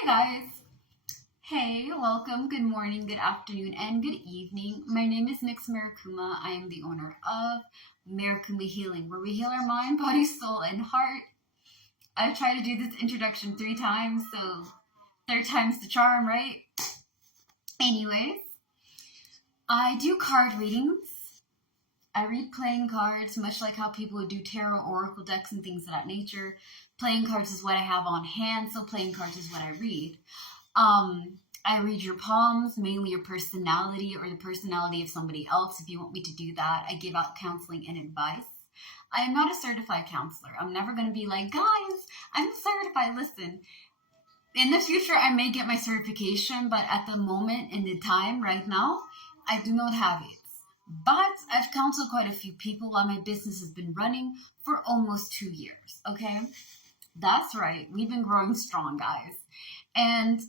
Hey guys. Hey, welcome. Good morning, good afternoon, and good evening. My name is Nix Marikuma. I am the owner of Marikuma Healing, where we heal our mind, body, soul, and heart. I've tried to do this introduction 3 times, so third time's the charm, right? Anyways, I do card readings. I read playing cards, much like how people would do tarot, oracle decks, and things of that nature. Playing cards is what I have on hand, so playing cards is what I read. I read your palms, mainly your personality or the personality of somebody else. If you want me to do that, I give out counseling and advice. I am not a certified counselor. I'm never going to be like, guys, I'm certified. Listen, in the future, I may get my certification, but at the moment, in the time right now, I do not have it. But I've counseled quite a few people while my business has been running for almost 2 years, okay? That's right. We've been growing strong, guys. And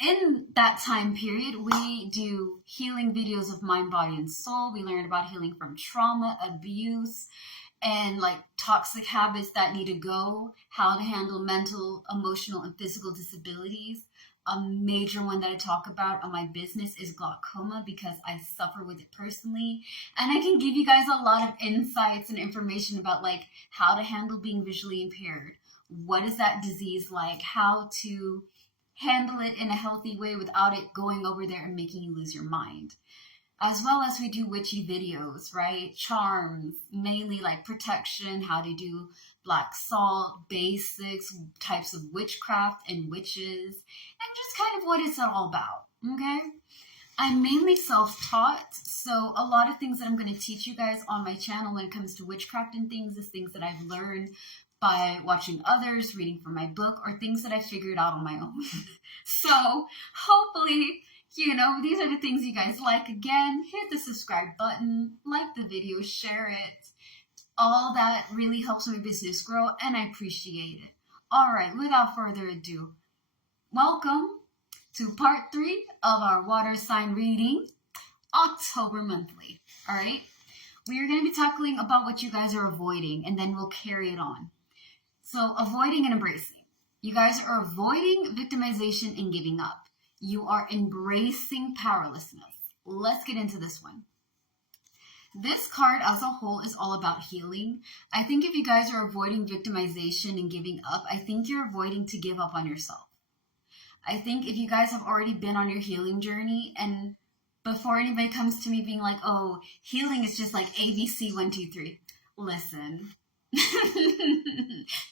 in that time period, we do healing videos of mind, body, and soul. We learn about healing from trauma, abuse, and like toxic habits that need to go, how to handle mental, emotional, and physical disabilities. A major one that I talk about on my business is glaucoma because I suffer with it personally. And I can give you guys a lot of insights and information about like how to handle being visually impaired. What is that disease like? How to handle it in a healthy way without it going over there and making you lose your mind. As well as we do witchy videos, right? Charms, mainly like protection, how to do black salt, basics, types of witchcraft and witches, and just kind of what it's all about, okay? I'm mainly self-taught, so a lot of things that I'm going to teach you guys on my channel when it comes to witchcraft and things is things that I've learned by watching others, reading from my book, or things that I figured out on my own. So hopefully, these are the things you guys like. Again, hit the subscribe button, like the video, share it. All that really helps my business grow, and I appreciate it. All right, without further ado, welcome to part 3 of our water sign reading, October monthly. All right, we are going to be tackling about what you guys are avoiding, and then we'll carry it on. So avoiding and embracing. You guys are avoiding victimization and giving up. You are embracing powerlessness. Let's get into this one. This card as a whole is all about healing. I think if you guys are avoiding victimization and giving up, I think you're avoiding to give up on yourself. I think if you guys have already been on your healing journey, and before anybody comes to me being like, oh, healing is just like ABC 1, 2, 3. Listen.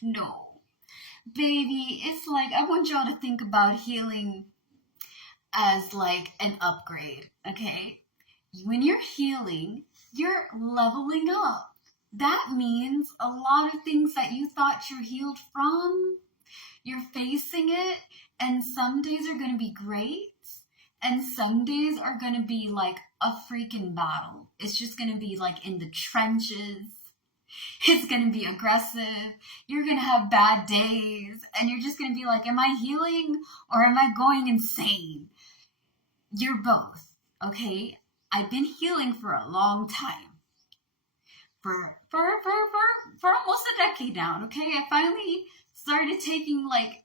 No. Baby, it's like, I want y'all to think about healing as like an upgrade, okay? When you're healing, you're leveling up. That means a lot of things that you thought you're healed from, you're facing it, and some days are going to be great, and some days are going to be like a freaking battle. It's just going to be like in the trenches. It's going to be aggressive. You're going to have bad days, and you're just going to be like, am I healing or am I going insane? You're both, okay? I've been healing for a long time. For almost a decade now, okay? I finally started taking like,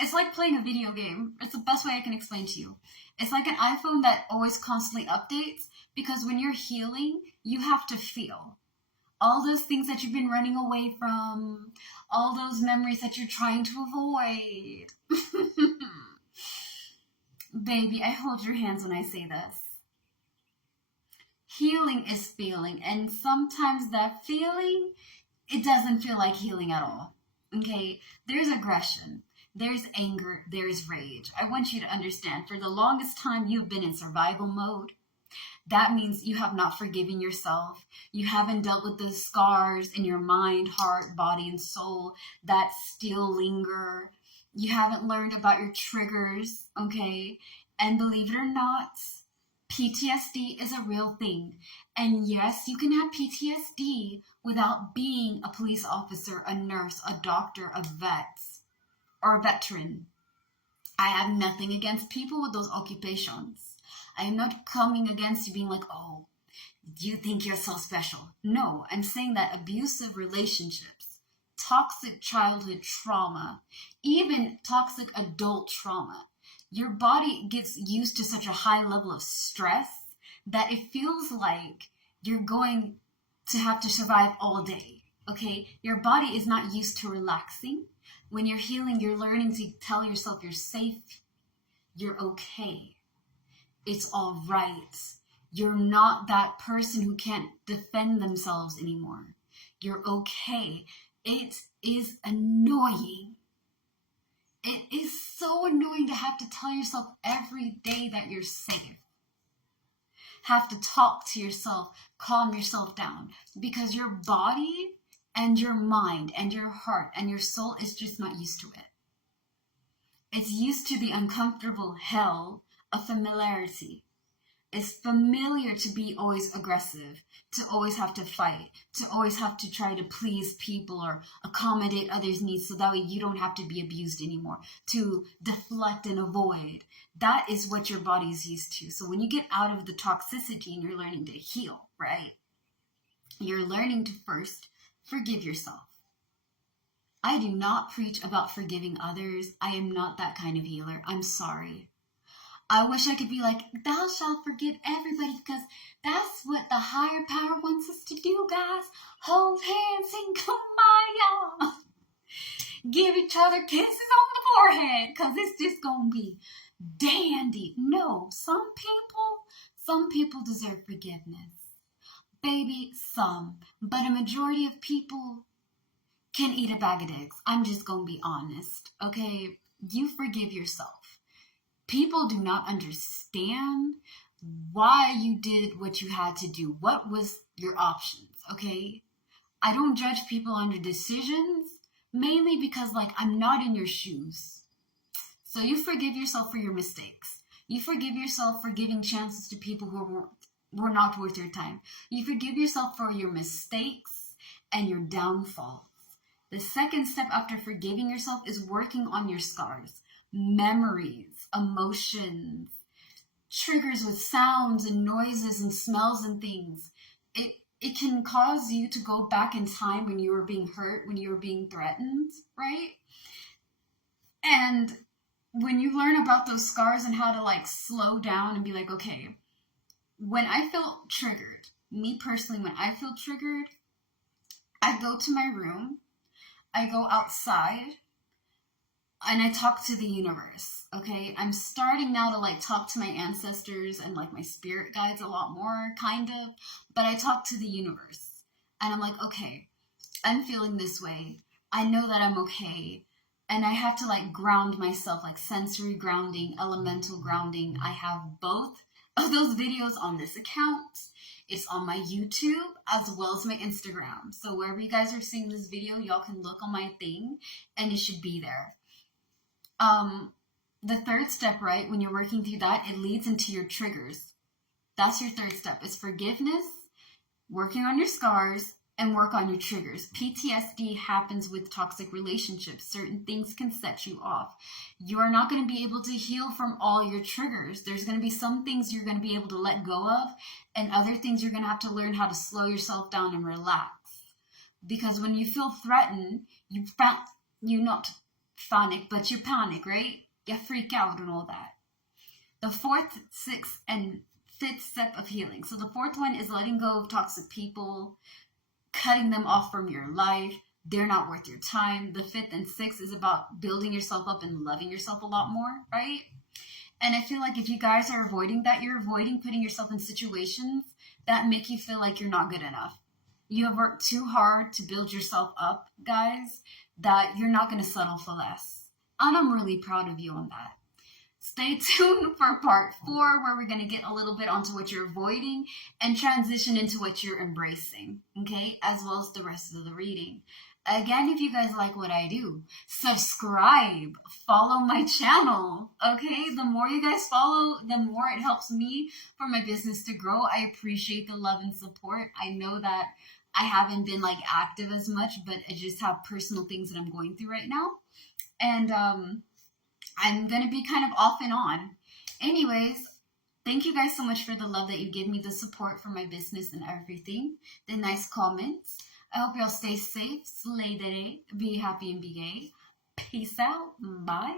it's like playing a video game. It's the best way I can explain to you. It's like an iPhone that always constantly updates, because when you're healing, you have to feel all those things that you've been running away from, all those memories that you're trying to avoid. Baby, I hold your hands when I say this. Healing is feeling, and sometimes that feeling, it doesn't feel like healing at all. Okay? There's aggression. There's anger. There's rage. I want you to understand, for the longest time, you've been in survival mode. That means you have not forgiven yourself. You haven't dealt with those scars in your mind, heart, body, and soul that still linger. You haven't learned about your triggers, okay? And believe it or not, PTSD is a real thing. And yes, you can have PTSD without being a police officer, a nurse, a doctor, a vet, or a veteran. I have nothing against people with those occupations. I am not coming against you being like, oh, you think you're so special. No, I'm saying that abusive relationships, toxic childhood trauma, even toxic adult trauma. Your body gets used to such a high level of stress that it feels like you're going to have to survive all day. Okay? Your body is not used to relaxing. When you're healing, you're learning to tell yourself you're safe, you're okay, it's all right. You're not that person who can't defend themselves anymore. You're okay. It is annoying. It is so annoying to have to tell yourself every day that you're safe. Have to talk to yourself, calm yourself down, because your body and your mind and your heart and your soul is just not used to it. It's used to the uncomfortable hell of familiarity. It's familiar to be always aggressive, to always have to fight, to always have to try to please people or accommodate others' needs so that way you don't have to be abused anymore, to deflect and avoid. That is what your body's used to. So when you get out of the toxicity and you're learning to heal, right? You're learning to first forgive yourself. I do not preach about forgiving others. I am not that kind of healer. I'm sorry. I wish I could be like, thou shalt forgive everybody, because that's what the higher power wants us to do, guys. Hold hands and kumbaya. Give each other kisses on the forehead, because it's just going to be dandy. No, some people deserve forgiveness. Baby, some. But a majority of people can eat a bag of dicks. I'm just going to be honest, okay? You forgive yourself. People do not understand why you did what you had to do. What was your options, okay? I don't judge people on their decisions, mainly because, like, I'm not in your shoes. So you forgive yourself for your mistakes. You forgive yourself for giving chances to people who were not worth your time. You forgive yourself for your mistakes and your downfalls. The second step after forgiving yourself is working on your scars. Memories, emotions, triggers with sounds and noises and smells and things. It can cause you to go back in time when you were being hurt, when you were being threatened, right? And when you learn about those scars and how to like slow down and be like, okay, when I feel triggered, me personally, when I feel triggered, I go to my room, I go outside, and I talk to the universe, okay? I'm starting now to like talk to my ancestors and like my spirit guides a lot more, kind of, but I talk to the universe. And I'm like, okay, I'm feeling this way. I know that I'm okay. And I have to like ground myself, like sensory grounding, elemental grounding. I have both of those videos on this account. It's on my YouTube as well as my Instagram. So wherever you guys are seeing this video, y'all can look on my thing and it should be there. The third step, right, when you're working through that, it leads into your triggers. That's your third step. It's forgiveness, working on your scars, and work on your triggers. PTSD happens with toxic relationships. Certain things can set you off. You are not going to be able to heal from all your triggers. There's going to be some things you're going to be able to let go of, and other things you're going to have to learn how to slow yourself down and relax. Because when you feel threatened, you not panic, but you panic, right? You freak out and all that. The fourth, sixth, and fifth step of healing. So the fourth one is letting go of toxic people, cutting them off from your life. They're not worth your time. The fifth and sixth is about building yourself up and loving yourself a lot more, right? And I feel like if you guys are avoiding that, you're avoiding putting yourself in situations that make you feel like you're not good enough. You have worked too hard to build yourself up, guys, that you're not going to settle for less. And I'm really proud of you on that. Stay tuned for part 4, where we're going to get a little bit onto what you're avoiding and transition into what you're embracing, okay? As well as the rest of the reading. Again, if you guys like what I do, subscribe, follow my channel, okay? The more you guys follow, the more it helps me for my business to grow. I appreciate the love and support. I know that I haven't been like active as much, but I just have personal things that I'm going through right now. And I'm going to be kind of off and on. Anyways, thank you guys so much for the love that you give me, the support for my business and everything, the nice comments. I hope y'all stay safe, slay the day, be happy and be gay. Peace out. Bye.